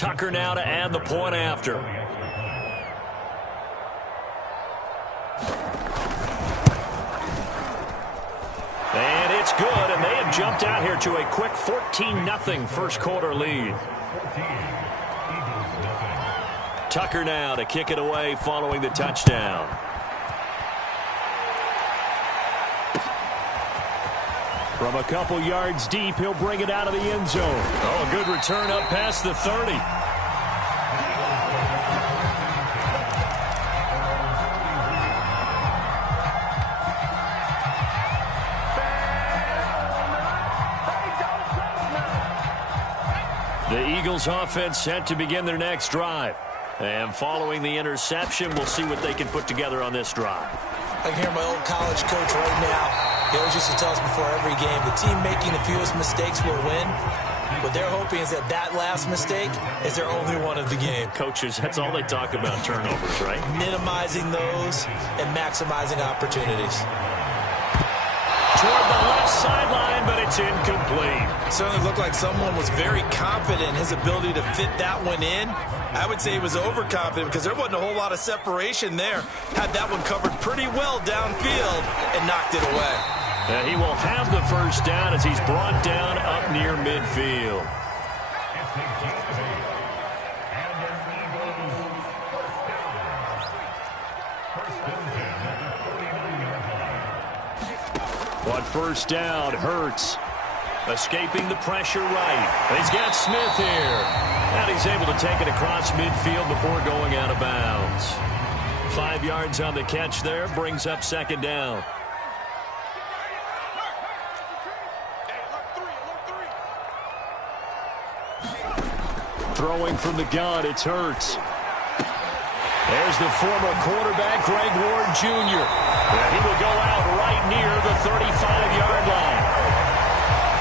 Tucker now to add the point after. And it's good, and they have jumped out here to a quick 14-0 first quarter lead. Tucker now to kick it away following the touchdown. From a couple yards deep, he'll bring it out of the end zone. Oh, a good return up past the 30. The Eagles offense set to begin their next drive. And following the interception, we'll see what they can put together on this drive. I can hear my old college coach right now. He always used to tell us before every game, the team making the fewest mistakes will win. What they're hoping is that that last mistake is their only one of the game. Coaches, that's all they talk about, turnovers, right? Minimizing those and maximizing opportunities. Toward the left sideline, but it's incomplete. Certainly looked like someone was very confident in his ability to fit that one in. I would say he was overconfident because there wasn't a whole lot of separation there. Had that one covered pretty well downfield and knocked it away. And he will have the first down as he's brought down up near midfield. What first down hurts. Escaping the pressure right. He's got Smith here. And he's able to take it across midfield before going out of bounds. 5 yards on the catch there. Brings up second down. Throwing from the gun, it's Hurts. There's the former quarterback, Greg Ward Jr. And he will go out right near the 35-yard line.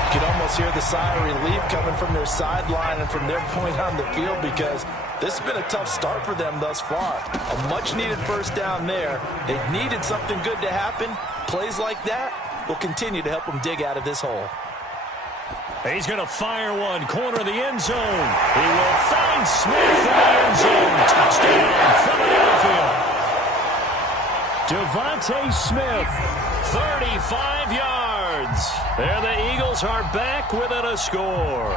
You can almost hear the sigh of relief coming from their sideline and from their point on the field because this has been a tough start for them thus far. A much-needed first down there. They needed something good to happen. Plays like that will continue to help them dig out of this hole. He's going to fire one, corner of the end zone. He will find Smith in the end zone. Touchdown, Philadelphia. Devontae Smith, 35 yards. There the Eagles are back within a score.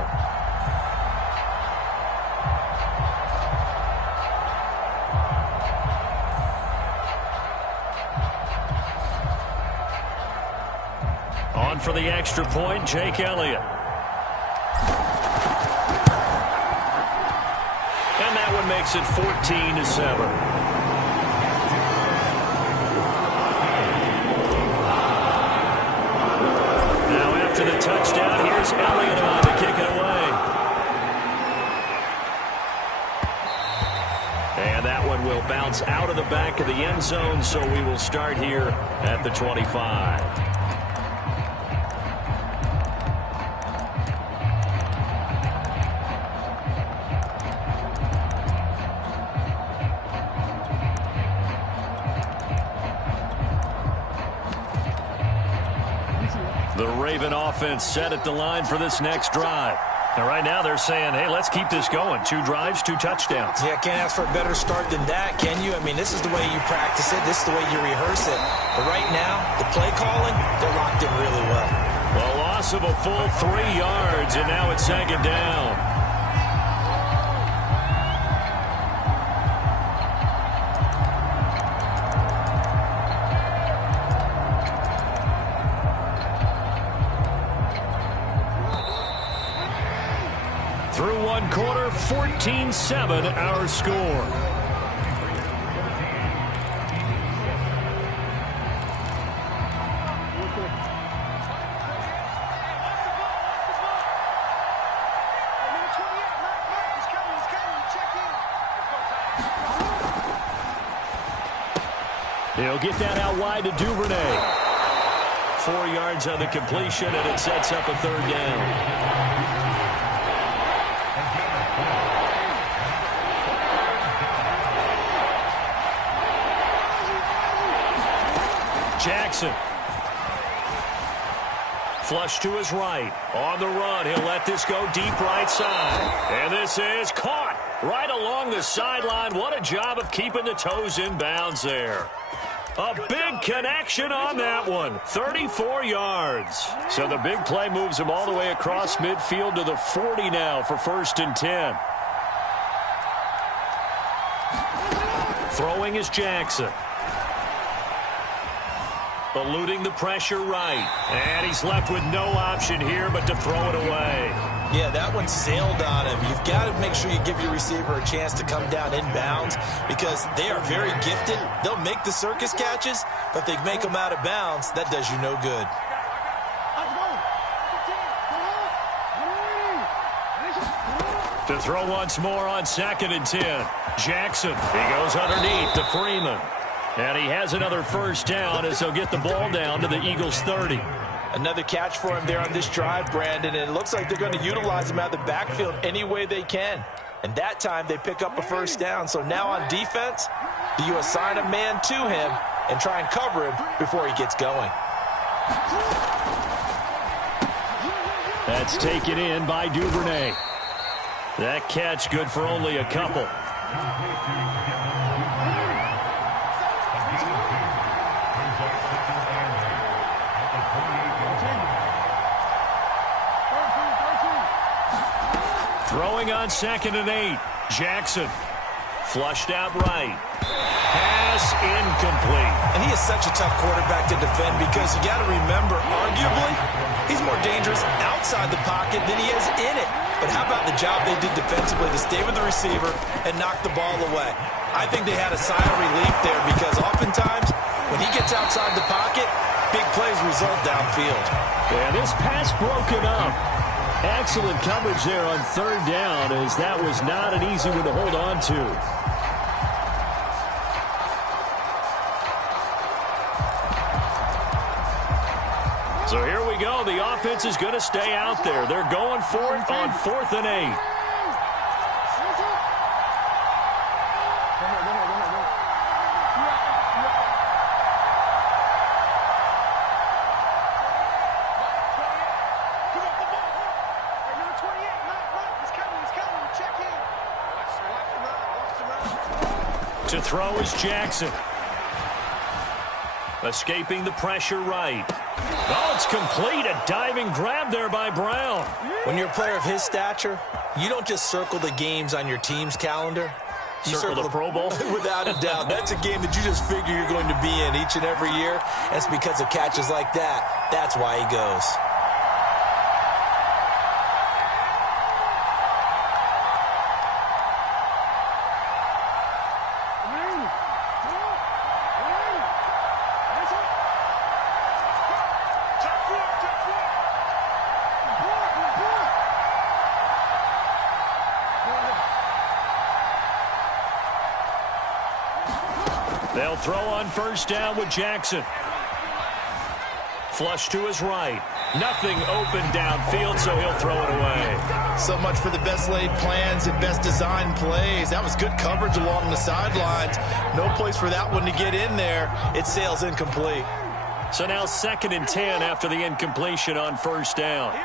On for the extra point, Jake Elliott. And that one makes it 14-7. Now after the touchdown, here's Elliott on to kick it away. And that one will bounce out of the back of the end zone, so we will start here at the 25. The Raven offense set at the line for this next drive. And right now they're saying, hey, let's keep this going. 2 drives, 2 touchdowns. Yeah, can't ask for a better start than that, can you? I mean, this is the way you practice it. This is the way you rehearse it. But right now, the play calling, they're locked in really well. Well, loss of a full 3 yards, and now it's second down. Through one quarter, 14-7 our score. He'll get that out wide to Duvernay. 4 yards on the completion, and it sets up a third down. Jackson. Flush to his right. On the run, he'll let this go deep right side. And this is caught right along the sideline. What a job of keeping the toes in bounds there. A big connection on that one. 34 yards. So the big play moves him all the way across midfield to the 40 now for 1st and 10. Throwing is Jackson. Eluding the pressure right. And he's left with no option here but to throw it away. Yeah, that one sailed on him. You've got to make sure you give your receiver a chance to come down inbounds because they are very gifted. They'll make the circus catches, but if they make them out of bounds, that does you no good. To throw once more on 2nd and 10. Jackson, he goes underneath to Freeman. And he has another 1st down as he'll get the ball down to the Eagles' 30. Another catch for him there on this drive, Brandon, and it looks like they're going to utilize him out of the backfield any way they can. And that time they pick up a 1st down. So now on defense, do you assign a man to him and try and cover him before he gets going? That's taken in by Duvernay. That catch good for only a couple. Throwing on 2nd and 8. Jackson. Flushed out right. Pass incomplete. And he is such a tough quarterback to defend because you got to remember, arguably, he's more dangerous outside the pocket than he is in it. But how about the job they did defensively to stay with the receiver and knock the ball away? I think they had a sigh of relief there because oftentimes when he gets outside the pocket, big plays result downfield. Yeah, this pass broken up. Excellent coverage there on 3rd down as that was not an easy one to hold on to. So here we go. The offense is going to stay out there. They're going for it on 4th and 8. To throw is Jackson. Escaping the pressure right. Oh, it's complete. A diving grab there by Brown. When you're a player of his stature, you don't just circle the games on your team's calendar. You circle the Pro Bowl? Without a doubt. That's a game that you just figure you're going to be in each and every year. And it's because of catches like that. That's why he goes. They'll throw on 1st down with Jackson. Flush to his right. Nothing open downfield, so he'll throw it away. So much for the best laid plans and best designed plays. That was good coverage along the sidelines. No place for that one to get in there. It sails incomplete. So now 2nd and 10 after the incompletion on 1st down.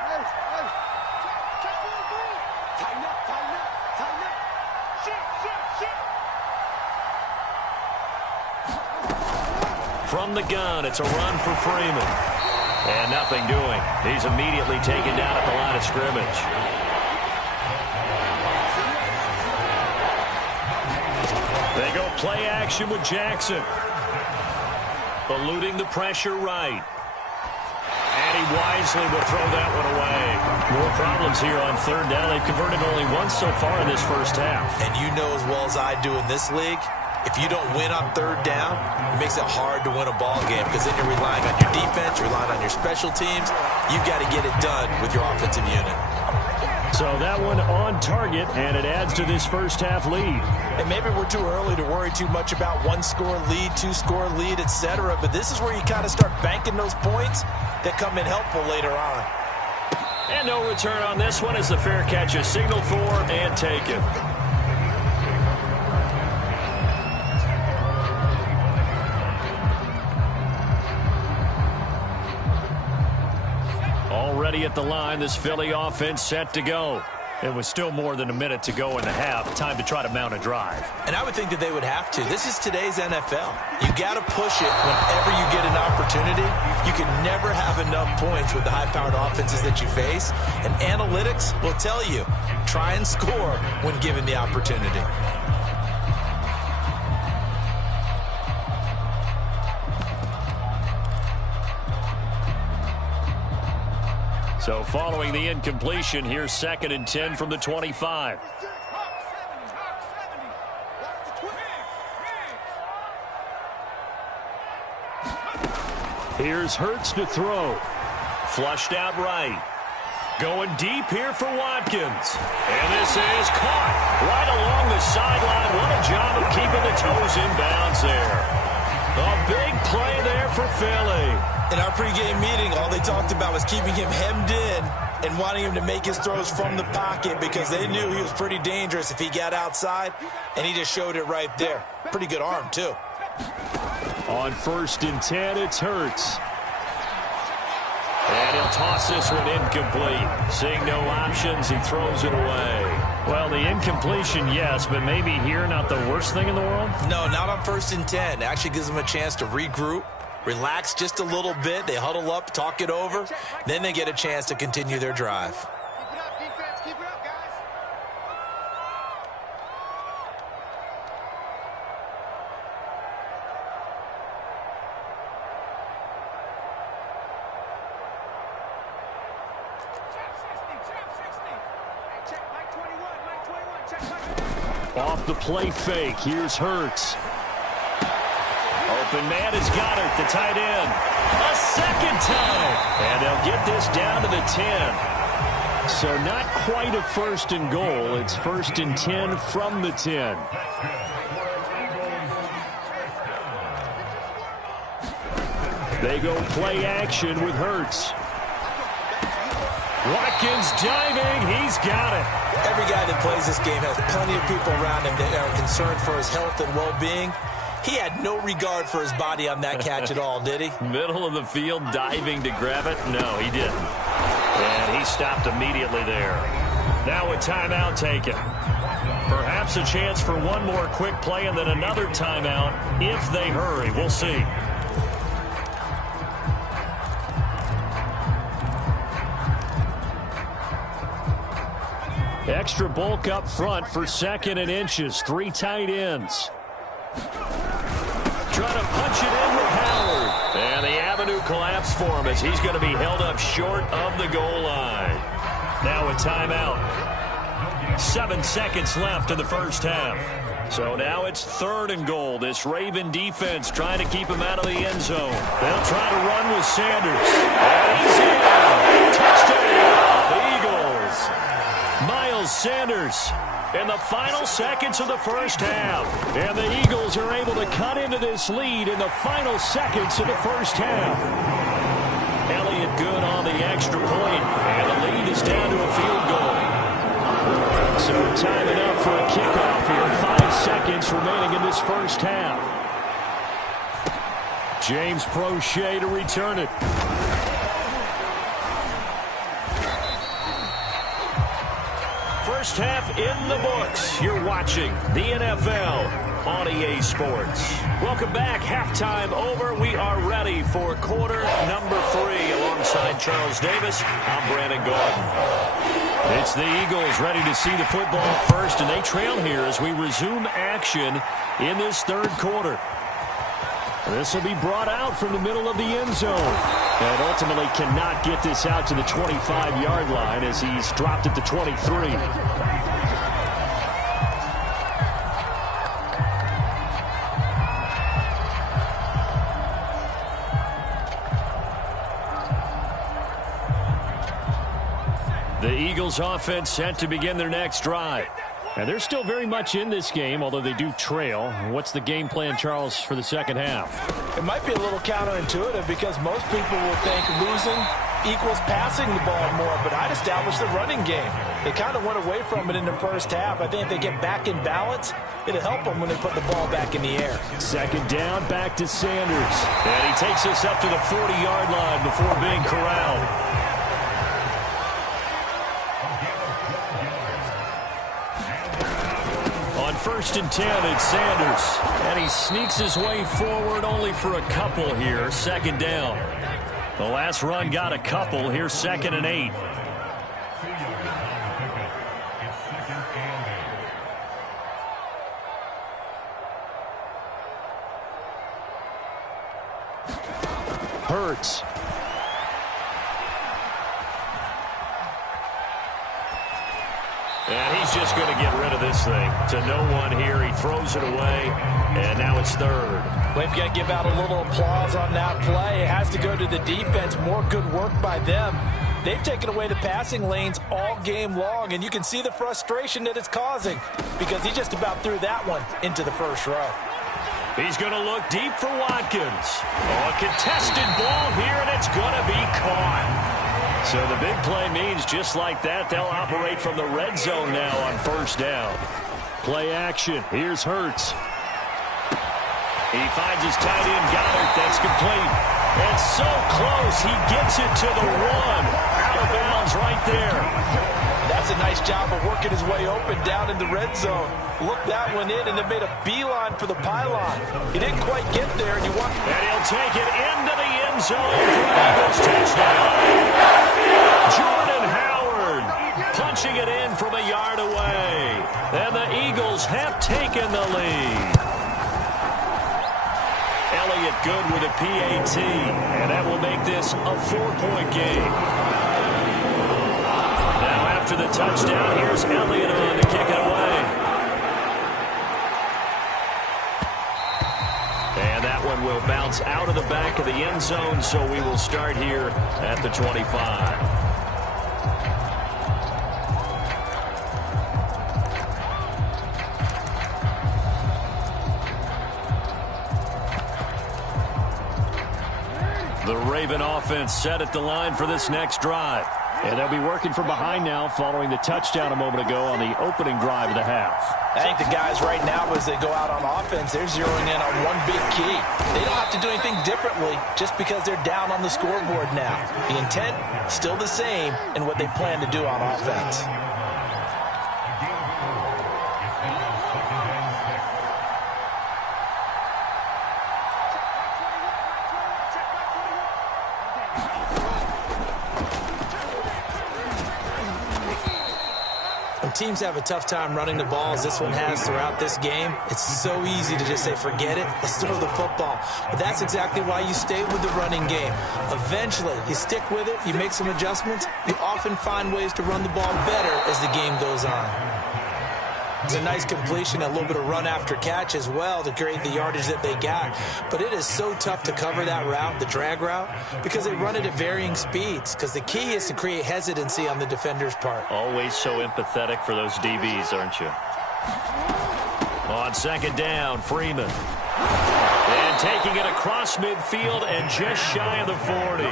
From the gun, it's a run for Freeman. And nothing doing. He's immediately taken down at the line of scrimmage. They go play action with Jackson. Eluding the pressure right. And he wisely will throw that one away. More problems here on 3rd down. They've converted only once so far in this 1st half. And you know as well as I do in this league, if you don't win on 3rd down, it makes it hard to win a ball game because then you're relying on your defense, you're relying on your special teams. You've got to get it done with your offensive unit. So that one on target, and it adds to this 1st half lead. And maybe we're too early to worry too much about 1-score lead, 2-score lead, etc. But this is where you kind of start banking those points that come in helpful later on. And no return on this one as the fair catch is signaled for and taken. ready at the line. This Philly offense set to go. It was still more than a minute to go in the half. Time to try to mount a drive. And I would think that they would have to. This is today's NFL. You got to push it whenever you get an opportunity. You can never have enough points with the high-powered offenses that you face. And analytics will tell you, try and score when given the opportunity. So following the incompletion, here's 2nd and 10 from the 25. Here's Hurts to throw. Flushed out right. Going deep here for Watkins. And this is caught right along the sideline. What a job of keeping the toes in bounds there. A big play there for Philly. In our pregame meeting, all they talked about was keeping him hemmed in and wanting him to make his throws from the pocket because they knew he was pretty dangerous if he got outside, and he just showed it right there. Pretty good arm, too. On 1st and 10, it's Hurts. And he'll toss this one incomplete. Seeing no options, he throws it away. Well, the incompletion, yes, but maybe here not the worst thing in the world? No, not on 1st and 10. It actually gives them a chance to regroup, relax just a little bit. They huddle up, talk it over. Then they get a chance to continue their drive. Keep it up, defense. Keep it up, guys. Off the play fake, here's Hurts. Open man is Goddard, the tight end. A second time. And they'll get this down to the 10. So not quite a 1st and goal. It's 1st and 10 from the 10. They go play action with Hurts. Watkins diving. He's got it. Every guy that plays this game has plenty of people around him that are concerned for his health and well-being. He had no regard for his body on that catch at all, did he? Middle of the field, diving to grab it? No, he didn't. And he stopped immediately there. Now a timeout taken. Perhaps a chance for one more quick play and then another timeout if they hurry. We'll see. Extra bulk up front for 2nd and inches. 3 tight ends. Trying to punch it in with Howard. And the avenue collapsed for him as he's going to be held up short of the goal line. Now a timeout. 7 seconds left in the first half. So now it's 3rd and goal. This Raven defense trying to keep him out of the end zone. They'll try to run with Sanders. And he's in. Touchdown, the Eagles. Miles Sanders in the final seconds of the first half. And the Eagles are able to cut into this lead in the final seconds of the first half. Elliott good on the extra point, and the lead is down to a field goal. So time enough for a kickoff here. 5 seconds remaining in this first half. James Prochet to return it. First half in the books. You're watching the NFL on EA Sports. Welcome back. Halftime over. We are ready for quarter number 3. Alongside Charles Davis, I'm Brandon Gordon. It's the Eagles ready to see the football first, and they trail here as we resume action in this 3rd quarter. This will be brought out from the middle of the end zone. And ultimately cannot get this out to the 25-yard line as he's dropped at the 23. The Eagles offense set to begin their next drive. And they're still very much in this game, although they do trail. What's the game plan, Charles, for the second half? It might be a little counterintuitive because most people will think losing equals passing the ball more, but I'd establish the running game. They kind of went away from it in the first half. I think if they get back in balance, it'll help them when they put the ball back in the air. Second down, back to Sanders. And he takes us up to the 40-yard line before being corralled. first and 10, it's Sanders. And he sneaks his way forward only for a couple here. Second down. The last run got a couple. Here's 2nd and 8. Hurts. And he's just going to get rid of this thing. To no one here. He throws it away. And now it's 3rd. We've got to give out a little applause on that play. It has to go to the defense. More good work by them. They've taken away the passing lanes all game long, and you can see the frustration that it's causing because he just about threw that one into the first row. He's going to look deep for Watkins. Oh, a contested ball here, and it's going to be caught. So the big play means just like that, they'll operate from the red zone now on 1st down. Play action. Here's Hurts. He finds his tight end, Goddard. That's complete. And so close, he gets it to the 1. Out of bounds right there. That's a nice job of working his way open down in the red zone. Looked that one in and then made a beeline for the pylon. He didn't quite get there. And he'll take it into the end zone for an Eagles touchdown. Jordan Howard punching it in from a yard away. And the Eagles have taken the lead. Elliott good with a PAT. And that will make this a 4-point game. Now after the touchdown, here's Elliott on to kick it away. And that one will bounce out of the back of the end zone, so we will start here at the 25. The Raven offense set at the line for this next drive. And they'll be working from behind now following the touchdown a moment ago on the opening drive of the half. I think the guys right now, as they go out on offense, they're zeroing in on one big key. They don't have to do anything differently just because they're down on the scoreboard now. The intent, still the same in what they plan to do on offense. Teams have a tough time running the ball as this one has throughout this game. It's so easy to just say, forget it, let's throw the football. But that's exactly why you stay with the running game. Eventually, you stick with it, you make some adjustments, you often find ways to run the ball better as the game goes on. It's a nice completion, a little bit of run after catch as well to create the yardage that they got. But it is so tough to cover that route, the drag route, because they run it at varying speeds. Because the key is to create hesitancy on the defender's part. Always so empathetic for those DBs, aren't you? On 2nd down, Freeman. And taking it across midfield and just shy of the 40.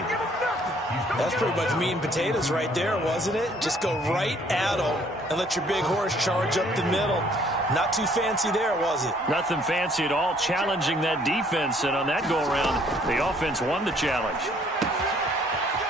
That's pretty much meat and potatoes right there, wasn't it? Just go right at them and let your big horse charge up the middle. Not too fancy there, was it? Nothing fancy at all, challenging that defense. And on that go-around, the offense won the challenge.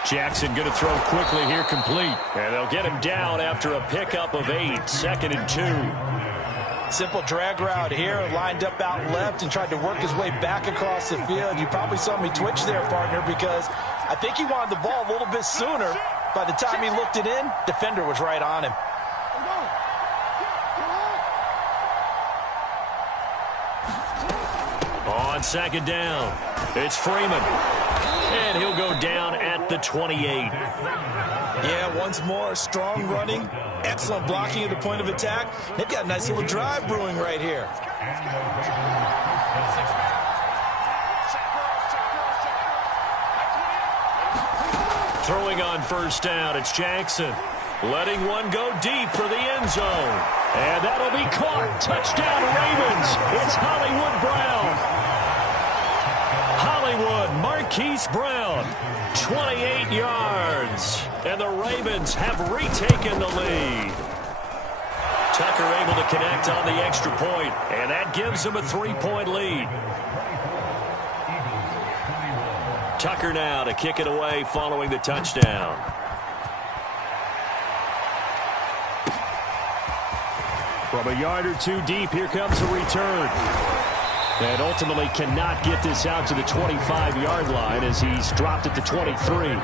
Jackson going to throw quickly here, complete. And they'll get him down after a pickup of 8, 2nd and 2. Simple drag route here, lined up out left and tried to work his way back across the field. You probably saw me twitch there, partner, because I think he wanted the ball a little bit sooner. By the time he looked it in, defender was right on him. On 2nd down, it's Freeman. And he'll go down at the 28. Yeah, once more, strong running, excellent blocking at the point of attack. They've got a nice little drive brewing right here. Throwing on 1st down, it's Jackson. Letting one go deep for the end zone. And that'll be caught. Touchdown, Ravens. It's Hollywood Brown. Hollywood, Marquise Brown, 28 yards. And the Ravens have retaken the lead. Tucker able to connect on the extra point, and that gives them a 3-point lead. Tucker now to kick it away following the touchdown. From a yard or two deep, here comes a return. And ultimately cannot get this out to the 25-yard line as he's dropped at the 23.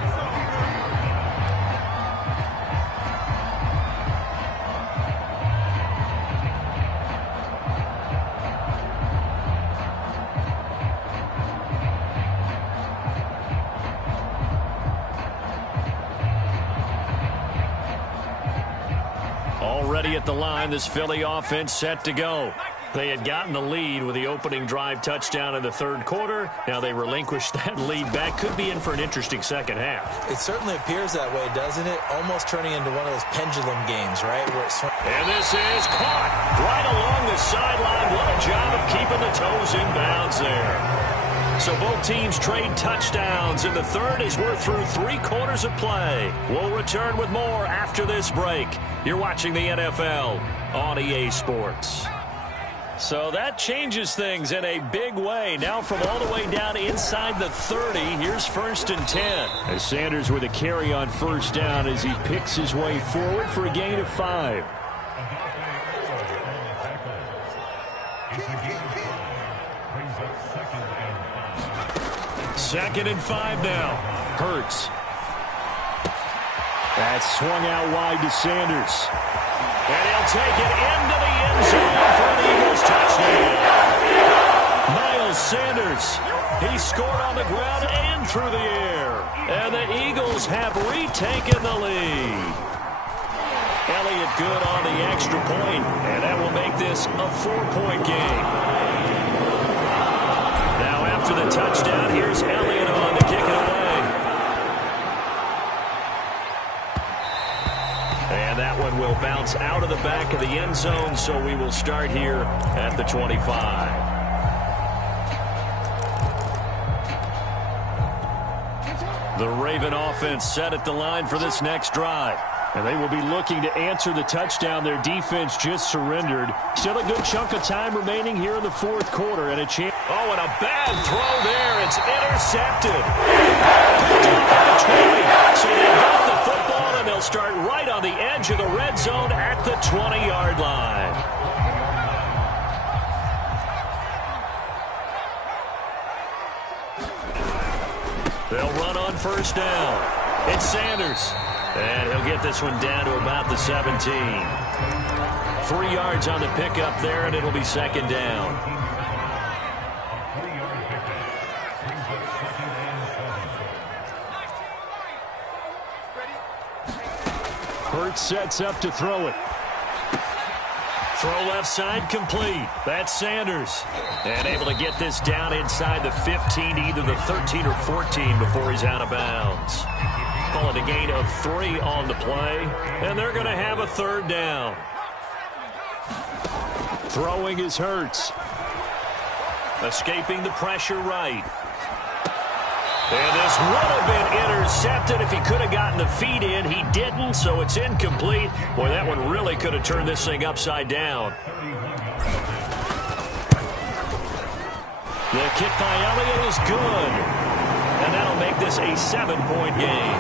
Already at the line, this Philly offense set to go. They had gotten the lead with the opening drive touchdown in the third quarter. Now they relinquished that lead back. Could be in for an interesting second half. It certainly appears that way, doesn't it? Almost turning into one of those pendulum games, right? And this is caught right along the sideline. What a job of keeping the toes in bounds there. So both teams trade touchdowns in the third as we're through 3 quarters of play. We'll return with more after this break. You're watching the NFL on EA Sports. So that changes things in a big way. Now from all the way down inside the 30, here's 1st and 10. As Sanders with a carry on first down as he picks his way forward for a gain of 5. Second and 5 now. Hurts. That's swung out wide to Sanders. And he'll take it into the end zone for an Eagles touchdown. Miles Sanders. He scored on the ground and through the air. And the Eagles have retaken the lead. Elliott good on the extra point, and that will make this a 4-point game. Now after the touchdown, here's Elliott on to kick it away. And that one will bounce out of the back of the end zone, so we will start here at the 25. The Raven offense set at the line for this next drive. And they will be looking to answer the touchdown their defense just surrendered. Still a good chunk of time remaining here in the fourth quarter. And a chance. Oh, and a bad throw there. It's intercepted. Picked off at the 20. So they got the football, and they'll start right on the edge of the red zone at the 20-yard line. They'll run on first down. It's Sanders. And he'll get this one down to about the 17. 3 yards on the pickup there, and it'll be second down. Hurts sets up to throw it. Throw left side complete. That's Sanders. And able to get this down inside the 15, either the 13 or 14 before he's out of bounds. Call it a gain of 3 on the play, and they're going to have a third down. Throwing is Hurts. Escaping the pressure right. And this would have been intercepted if he could have gotten the feet in. He didn't, so it's incomplete. Boy, that one really could have turned this thing upside down. The kick by Elliott is good. And that'll make this a 7-point game.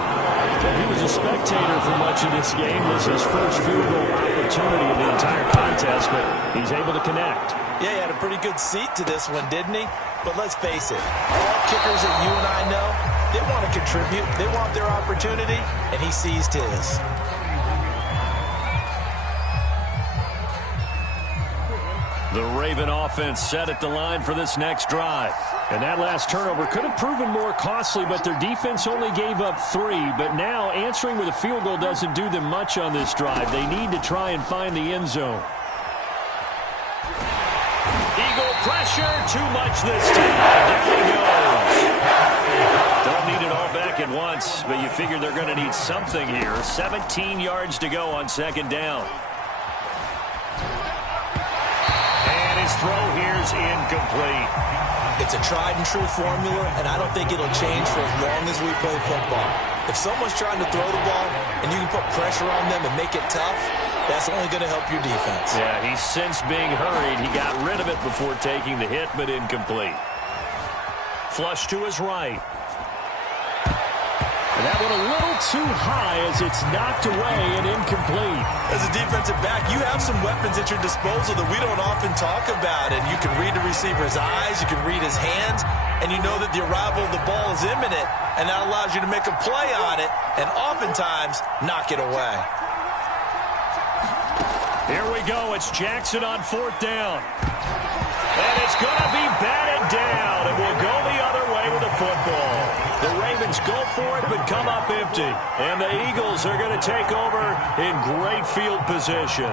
Well, he was a spectator for much of this game. This is his first field goal opportunity of the entire contest, but he's able to connect. Yeah, he had a pretty good seat to this one, didn't he? But let's face it, all kickers that you and I know, they want to contribute. They want their opportunity, and he seized his. The Raven offense set at the line for this next drive. And that last turnover could have proven more costly, but their defense only gave up 3. But now answering with a field goal doesn't do them much on this drive. They need to try and find the end zone. Eagle pressure, too much this time. Down he goes. Don't need it all back at once, but you figure they're going to need something here. 17 yards to go on second down. Throw here's incomplete. It's a tried-and-true formula, and I don't think it'll change for as long as we play football. If someone's trying to throw the ball and you can put pressure on them and make it tough, that's only going to help your defense. Yeah, he's since being hurried. He got rid of it before taking the hit, but incomplete. Flush to his right. And that one a little too high as it's knocked away and incomplete. As a defensive back, you have some weapons at your disposal that we don't often talk about. And you can read the receiver's eyes, you can read his hands, and you know that the arrival of the ball is imminent, and that allows you to make a play on it and oftentimes knock it away. Here we go. It's Jackson on 4th down. And it's going to be batted down, and we'll go the other way with the football. The Ravens go for it, but come up empty. And the Eagles are going to take over in great field position.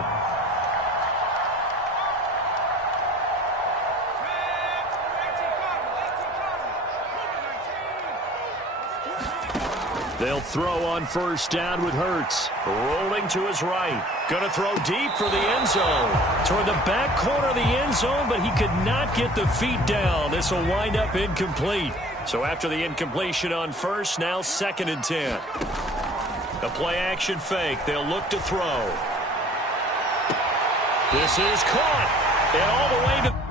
They'll throw on 1st down with Hurts. Rolling to his right. Going to throw deep for the end zone. Toward the back corner of the end zone, but he could not get the feet down. This will wind up incomplete. So after the incompletion on 1st, now 2nd and 10. The play action fake. They'll look to throw. This is caught. And all the way to...